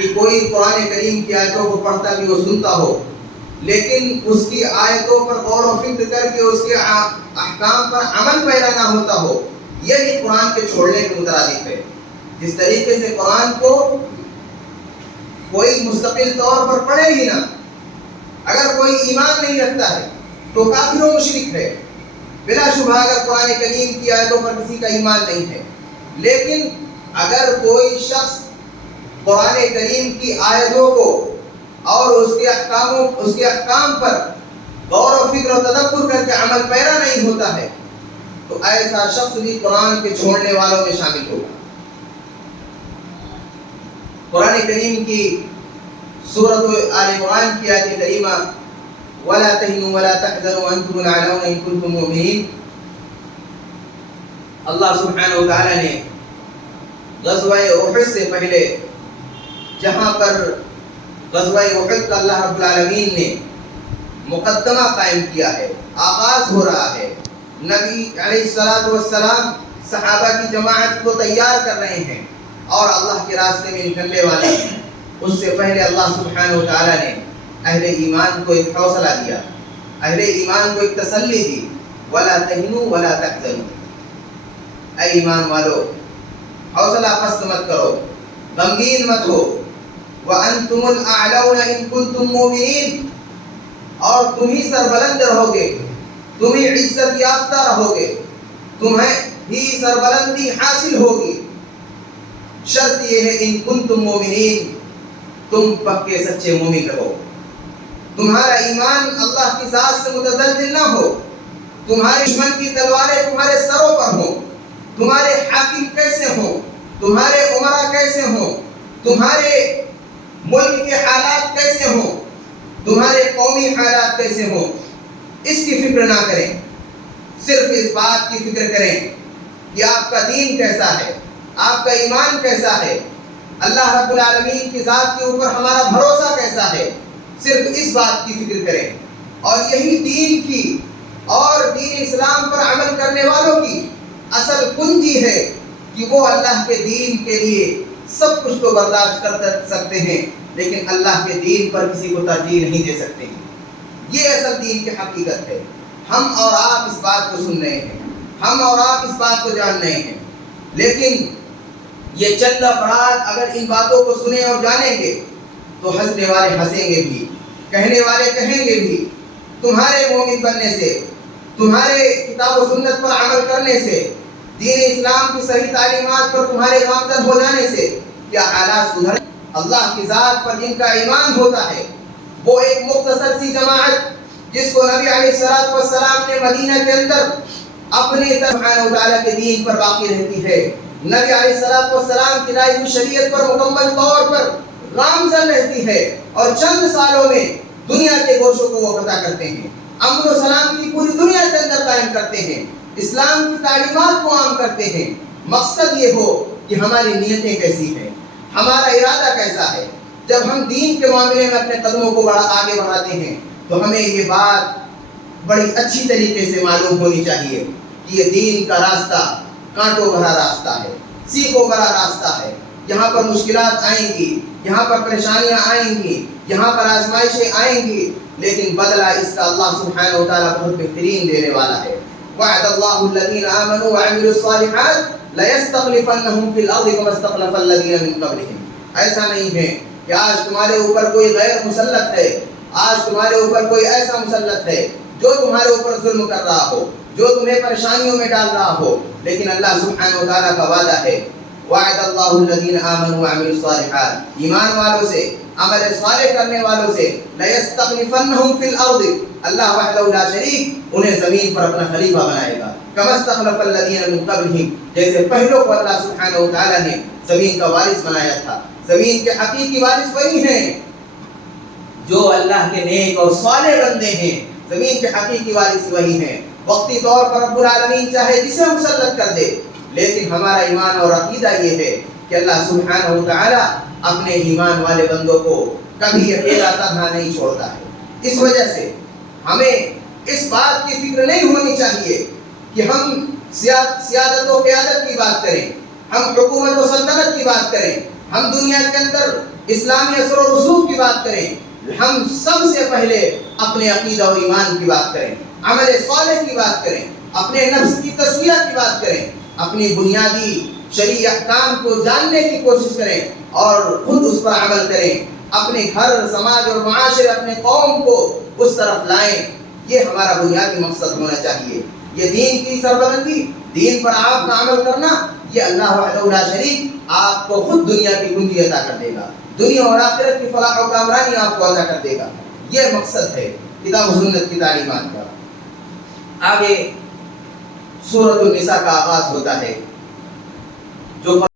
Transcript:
کہ کوئی قرآن کریم کی آیتوں کو پڑھتا بھی وہ سنتا ہو لیکن اس کی آیتوں پر غور و فکر کر کے اس کے احکام پر عمل پیرا نہ ہوتا ہو، یہی قرآن کے چھوڑنے کے مترادف ہے۔ جس طریقے سے قرآن کو کوئی مستقل طور پر پڑھے ہی نہ، اگر کوئی ایمان نہیں رکھتا ہے تو کافر و مشرک ہے، بلا شبہ اگر قرآن کریم کی آیتوں پر کسی کا ایمان نہیں ہے۔ لیکن اگر کوئی شخص قرآن کریم کی آیتوں کو اور اس کے احکام پر غور و فکر و تدبر کر کے عمل پیرا نہیں ہوتا ہے تو ایسا شخص بھی قرآن کے چھوڑنے والوں میں شامل ہوگا۔ قرآن کریم کی سورۃ آل عمران کی آیت کریمہ وَلَا تَهِنُوا وَلَا تَحْزَنُوا وَأَنْتُمُ الْأَعْلَوْنَ إِن كُنتُم مُؤْمِنِينَ، اللہ سبحانہ وتعالی نے غزوہ احد سے پہلے جہاں پر غزوہ احد کا اللہ رب العالمین نے مقدمہ قائم کیا ہے، آغاز ہو رہا ہے، نبی علیہ الصلوۃ والسلام صحابہ کی جماعت کو تیار کر رہے ہیں اور اللہ کے راستے میں نکلنے والے ہیں، اس سے پہلے اللہ سبحانہ وتعالی نے اہل ایمان کو ایک حوصلہ دیا، اہل ایمان کو ایک تسلی دی، وَلَا تَهِنُوا وَلَا تَحْزَنُوا، اے ایمان والو حوصلہ پست مت کرو، غمگین مت ہو، وَأَنْتُمُ الْأَعْلَوْنَ إِن كُنتُم مُؤْمِنِينَ، اور تم ہی سربلند رہو گے، تم ہی عزت یافتہ رہو گے، تمہیں ہی سربلندی حاصل ہوگی، شرط یہ ہے ان کنتم مومنین، تم پکے سچے مومن رہو، تمہارا ایمان اللہ کی ذات سے متزلزل نہ ہو، تمہارے دشمن کی تلواریں تمہارے سروں پر ہوں، تمہارے حاکم کیسے ہوں، تمہارے امراء کیسے ہوں، تمہارے ملک کے حالات کیسے ہوں، تمہارے قومی حالات کیسے ہوں، اس کی فکر نہ کریں، صرف اس بات کی فکر کریں کہ آپ کا دین کیسا ہے، آپ کا ایمان کیسا ہے، اللہ رب العالمین کی ذات کے اوپر ہمارا بھروسہ کیسا ہے، صرف اس بات کی فکر کریں، اور یہی دین کی اور دین اسلام پر عمل کرنے والوں کی اصل کنجی ہے کہ وہ اللہ کے دین کے لیے سب کچھ تو برداشت کر سکتے ہیں لیکن اللہ کے دین پر کسی کو ترجیح نہیں دے سکتے ہیں۔ یہ اصل دین کی حقیقت ہے۔ ہم اور آپ اس بات کو سن رہے ہیں، ہم اور آپ اس بات کو جان رہے ہیں، لیکن یہ چند افراد اگر ان باتوں کو سنیں اور جانیں گے تو ہنسنے والے ہنسیں گے بھی، کہنے والے کہیں گے بھی، تمہارے مومن بننے سے، تمہارے کتاب و سنت پر عمل کرنے سے، دین اسلام کی صحیح تعلیمات پر تمہارے گامزن ہو جانے سے کیا حالات سدھر۔ اللہ کی ذات پر جن کا ایمان ہوتا ہے وہ ایک مختصر سی جماعت جس کو نبی علیہ الصلوۃ والسلام نے مدینہ کے اندر اپنے سبحانہ وتعالی کے دین پر باقی رہتی ہے، نبی علیہ الصلوۃ والسلام کی لائی ہوئی شریعت پر مکمل طور پر گامزن رہتی ہے اور چند سالوں میں دنیا کے گوشوں کو وہ فتح کرتے ہیں، امن و سلام کی پوری دنیا کے اندر قائم کرتے ہیں، اسلام کی تعلیمات کو عام کرتے ہیں۔ مقصد یہ ہو کہ ہماری نیتیں کیسی ہیں، ہمارا ارادہ کیسا ہے۔ جب ہم دین کے معاملے میں اپنے قدموں کو آگے بڑھاتے ہیں تو ہمیں یہ بات بڑی اچھی طریقے سے معلوم ہونی چاہیے کہ یہ دین کا راستہ کانٹوں بھرا راستہ ہے، سیکھوں بھرا راستہ ہے، یہاں پر مشکلات آئیں گی، یہاں پر پریشانیاں آئیں گی، یہاں پر آزمائشیں آئیں گی، لیکن بدلہ اس کا اللہ سبحانہ وتعالیٰ بہت بہترین دینے والا ہے۔ وعد اللہ الذین آمنوا وعملوا الصالحات لیستخلفنہم فی الارض کما استخلف الذین من قبلہم۔ ایسا نہیں ہے کہ آج تمہارے اوپر کوئی غیر مسلط ہے، آج تمہارے اوپر کوئی ایسا مسلط ہے جو تمہارے اوپر ظلم کر رہا ہو، جو تمہیں پریشانیوں میں ڈال رہا ہو، لیکن اللہ سبحانہ وتعالیٰ کا وعدہ ہے وعد اللہ الذین آمنوا وعملوا الصالحات، ایمان والوں سے، عمل صالح کرنے والوں سے، لیستخلفنہم فی الارض، اللہ وحدہ لا شریک انہیں زمین پر اپنا خلیفہ بنائے گا، کما استخلف الذین من قبلہم، جیسے پہلوں کو اللہ سبحانہ وتعالیٰ نے زمین کا وارث بنایا تھا۔ زمین کے حقیقی وارث وہی ہیں جو اللہ کے نیک اور صالح بندے ہیں، زمین کے حقیقی وارث وہی ہیں۔ وقتی طور پر رب العالمین چاہے جسے مسلط کر دے، لیکن ہمارا ایمان اور عقیدہ یہ ہے کہ اللہ سبحانہ وتعالی اپنے ایمان والے بندوں کو کبھی اکیلا تنہا نہیں چھوڑتا ہے۔ اس وجہ سے ہمیں اس بات کی فکر نہیں ہونی چاہیے کہ ہم سیادت و قیادت کی بات کریں، ہم حکومت و سلطنت کی بات کریں، ہم دنیا کے اندر اسلامی اثر و رسوخ کی بات کریں، ہم سب سے پہلے اپنے عقیدہ و ایمان کی بات کریں، عمل صالح کی بات کریں، اپنے نفس کی تسویہ کی بات کریں، اپنی بنیادی شرعی احکام کو جاننے کی کوشش کریں اور خود اس پر عمل کریں، اپنے گھر، سماج اور معاشرے، اپنے قوم کو اس طرف لائیں۔ یہ ہمارا بنیادی مقصد ہونا چاہیے۔ یہ دین کی سربلندی، دین پر آپ کا عمل کرنا، یہ اللہ وحدہ لا شریک آپ کو خود دنیا کی کنجی عطا کر دے گا، دنیا اور آخرت کی فلاح و کامرانی آپ کو عطا کر دے گا۔ یہ مقصد ہے کتاب و سنت کی تعلیمات کا۔ آگے سورۃ النساء کا آغاز ہوتا ہے جو